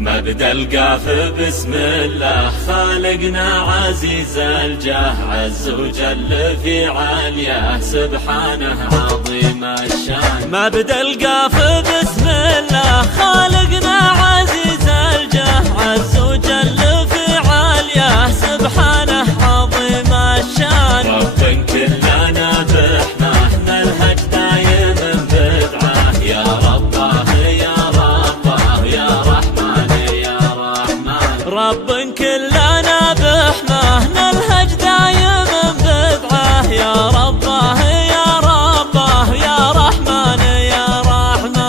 مبدأ القاف بسم الله خالقنا عزيز الجاه، عز وجل في علياه سبحانه عظيم الشان. مبدأ القاف بسم الله خالقنا عزيز الجاه، عز وجل في علياه سبحانه عظيم الشان. رب كلنا بحماه نلهج دايم بدعاه، يا رباه يا رباه يا رحمن يا رحمن. رب كلنا بحماه نلهج دايم بدعاه، يا رباه يا رباه يا رحمن يا رحمن.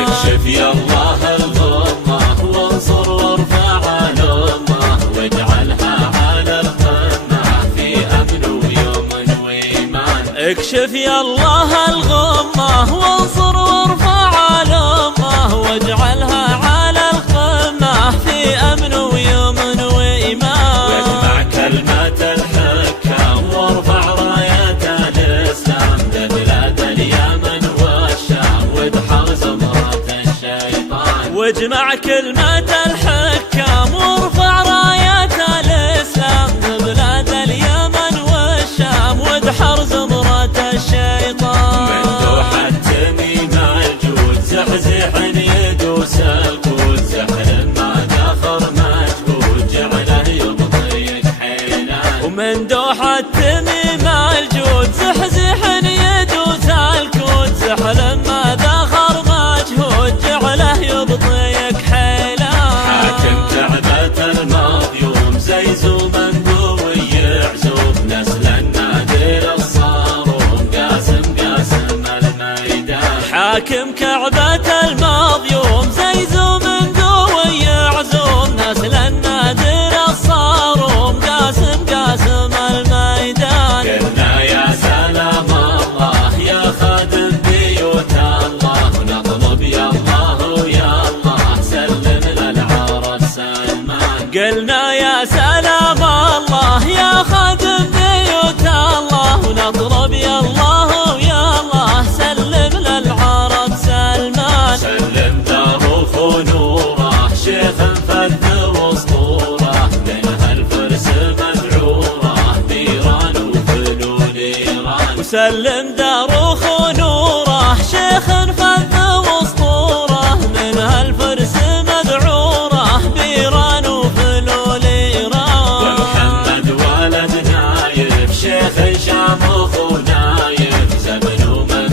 اكشف يا الله الغمة وانصر وارفع الأمة، واجعلها على القمة في أمن ويمن وإيمان. اكشف يا الله الغمة وانصر وارفع الأمة، واجعلها على القمة في أمن ويمن وإيمان. واجمع كلمة الحكام وارفع راية الإسلام، لبلاد اليمن والشام وادحر زمرة الشيطان. واجمع كلمة الحكام وارفع راية الإسلام، لبلاد اليمن والشام وادحر زمرة الشيطان. من دوحة تميم الجود زحزح يدوس القود، سحر ما دخر مجهود جعله يضيق حيلان. ومن دوحة تميم الجود زحزح يدوس الكود، سحر ما دخر مجهود جعله يضيق حيلان. حاكم كعبة المظيوم زيزو من قوي يعزوم، نسل النادر الصاروم قاسم قاسم الميدان. حاكم كعبة المظيوم زيزو من قوي يعزوم، نسل النادر الصاروم قاسم قاسم الميدان. قلنا يا سلام الله يا خادم بيوت الله، ونطلب يا الله يا الله سلم للعرب سلمان. قلنا يا سلام الله يا خادم بيوت الله، ونطلب يا الله يا الله سلم للعرب سلمان. سلم داره ونوره شيخ فذ واسطوره، منها الفرس مذعوره نيران وفلول ايران. وسلم داروخ ونوره شيخ فذ واسطوره، منها الفرس مذعوره بيران وفلول ايران. ومحمد ولد نايف شيخ شامخ ونايف، زمن ومن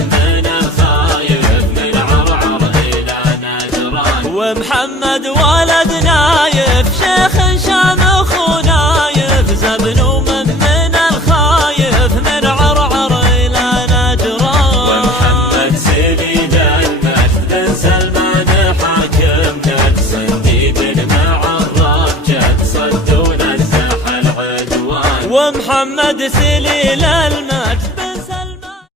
الخايف من عرعر الى نجران. ومحمد ولد نايف شيخ شامخ ونايف، زمن ومن الخايف من عرعر الى نجران. ومحمد سليل المجد بن سلمان حاكم نجد، صنديد مع الرجل صد ونزح العدوان. ومحمد سليل المجد